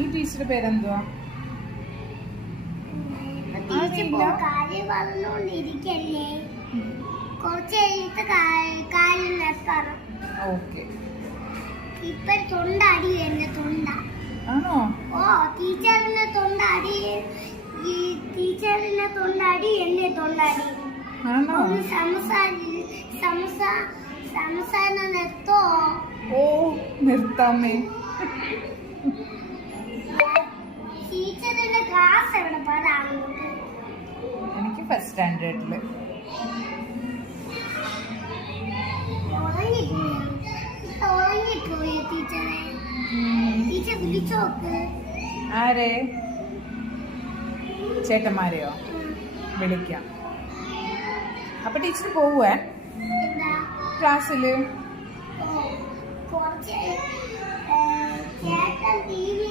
ഈ ടീച്ചറുടെ പേരെന്തുവാ? കാര്യം പറഞ്ഞോണ്ടിരിക്കല്ലേ, കുറച്ച് കഴിഞ്ഞിട്ട് കാര്യം നിർത്തണം. ഓക്കെ. ഇപ്പൊ തൊണ്ടടി എന്നെ തൊണ്ട. ആണോ? ഓ, ടീച്ചറിന്റെ തൊണ്ടടി, ഈ ടീച്ചറിന്റെ തൊണ്ടടി എന്നെ തൊണ്ടടി. ആണോ? സംസാരം നിർത്തോ? ഓ, നിർത്താമേ. ടീച്ചറിന്റെ ക്ലാസ് എവിടെ പറയാം? എനിക്ക് ഫസ്റ്റ് സ്റ്റാൻഡേർഡില്. ഉറങ്ങിപ്പോയി ടീച്ചറെ. ടീച്ചർ വിളിച്ചോക്ക്. ആരെ? ചേട്ടന്മാരെയോ? വിളിക്കാം. അപ്പൊ ടീച്ചർ പോവേ ക്ലാസ്സില്? കുറച്ച് ചേട്ടൻ ടി വി